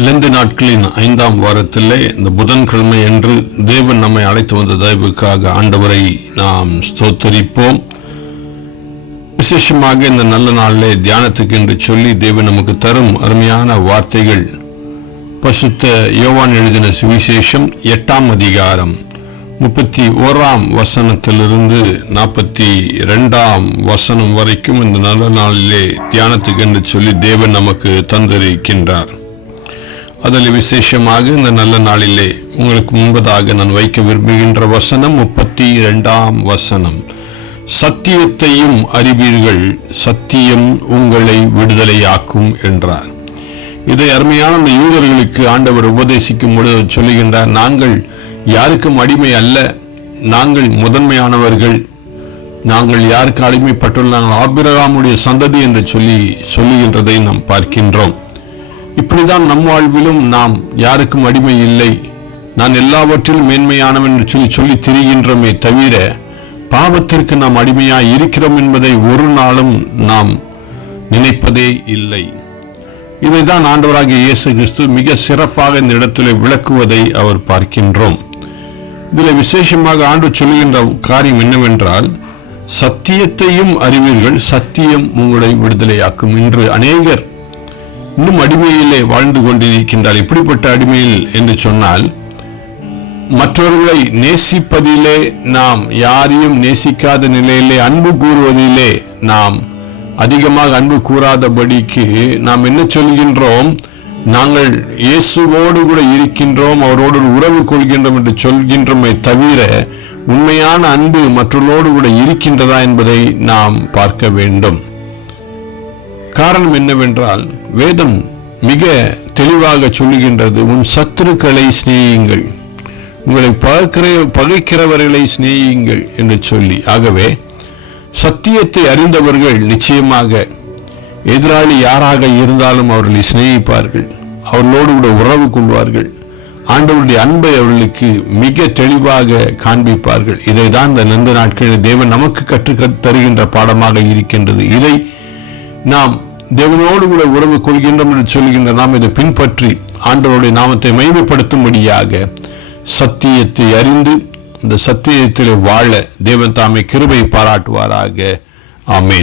Lent நாட்களின் 5ஆம் வாரத்திலே இந்த புதன்கிழமை என்று தேவன் நம்மை அழைத்து வந்த தயவுக்காக ஆண்டவரை நாம் ஸ்தோத்தரிப்போம். விசேஷமாக இந்த நல்ல நாளிலே தியானத்துக்கு என்று சொல்லி தேவன் நமக்கு தரும் அருமையான வார்த்தைகள் பரிசுத்த யோவான் எழுதின சுவிசேஷம் 8ஆம் அதிகாரம் 31ஆம் வசனத்திலிருந்து 42ஆம் வசனம் வரைக்கும் இந்த நல்ல நாளிலே தியானத்துக்கு என்று சொல்லி தேவன் நமக்கு தந்திருக்கின்றார். அதில் விசேஷமாக இந்த நல்ல நாளிலே உங்களுக்கு முன்பதாக நான் வைக்க விரும்புகின்ற வசனம் 32ஆம் வசனம். சத்தியத்தையும் அறிவீர்கள், சத்தியம் உங்களை விடுதலையாக்கும் என்றார். இதை அருமையான அந்த யூதர்களுக்கு ஆண்டவர் உபதேசிக்கும் பொழுது சொல்லுகின்றார், நாங்கள் யாருக்கும் அடிமை அல்ல, நாங்கள் முதன்மையானவர்கள், நாங்கள் யாருக்கு அடிமைப்பட்டுள்ள நாங்கள் ஆபிரகாமுடைய சந்ததி என்று சொல்லுகின்றதை நாம் பார்க்கின்றோம். இப்படிதான் நம் வாழ்விலும் நாம் யாருக்கும் அடிமை இல்லை, நான் எல்லாவற்றிலும் மேன்மையானவன் என்று சொல்லி திரிகின்றோமே தவிர பாவத்திற்கு நாம் அடிமையாய் இருக்கிறோம் என்பதை ஒரு நாளும் நாம் நினைப்பதே இல்லை. இதைதான் ஆண்டவராகிய இயேசு கிறிஸ்து மிக சிறப்பாக இந்த இடத்திலே விளக்குவதை அவர் பார்க்கின்றோம். இதில் விசேஷமாக ஆண்டவர் சொல்லுகின்ற காரியம் என்னவென்றால், சத்தியத்தையும் அறிவீர்கள், சத்தியம் உங்களை விடுதலையாக்கும். இன்று அநேகர் இன்னும் அடிமையிலே வாழ்ந்து கொண்டிருக்கின்றார். இப்படிப்பட்ட அடிமையில் என்று சொன்னால், மற்றவர்களை நேசிப்பதிலே நாம் யாரையும் நேசிக்காத நிலையிலே அன்பு கூறுவதிலே நாம் அதிகமாக அன்பு கூறாதபடிக்கு நாம் என்ன சொல்கின்றோம், நாங்கள் இயேசுவோடு கூட இருக்கின்றோம், அவரோடு உறவு கொள்கின்றோம் என்று சொல்கின்றோமே தவிர உண்மையான அன்பு மற்றவர்களோடு கூட இருக்கின்றதா என்பதை நாம் பார்க்க வேண்டும். காரணம் என்னவென்றால், வேதம் மிக தெளிவாக சொல்லுகின்றது, உன் சத்துருக்களை சிநேகியுங்கள், உங்களை பகைக்கிறவர்களை சிநேகியுங்கள் என்று சொல்லி. ஆகவே சத்தியத்தை அறிந்தவர்கள் நிச்சயமாக எதிராளி யாராக இருந்தாலும் அவர்களை சிநேகிப்பார்கள், அவர்களோடு கூட உறவு கொள்வார்கள், ஆண்டவருடைய அன்பை அவர்களுக்கு மிக தெளிவாக காண்பிப்பார்கள். இதை தான் இந்த நந்த நாட்களில் தேவன் நமக்கு கற்றுத் தருகின்ற பாடமாக இருக்கின்றது. இதை நாம் தேவனோடு கூட உறவு கொள்கின்றோம் என்று சொல்கின்ற நாம் இதை பின்பற்றி ஆண்டவருடைய நாமத்தை மகிமைப்படுத்தும்படியாக சத்தியத்தை அறிந்து இந்த சத்தியத்தில் வாழ தேவன் தாமே கிருபை பாராட்டுவாராக. ஆமென்.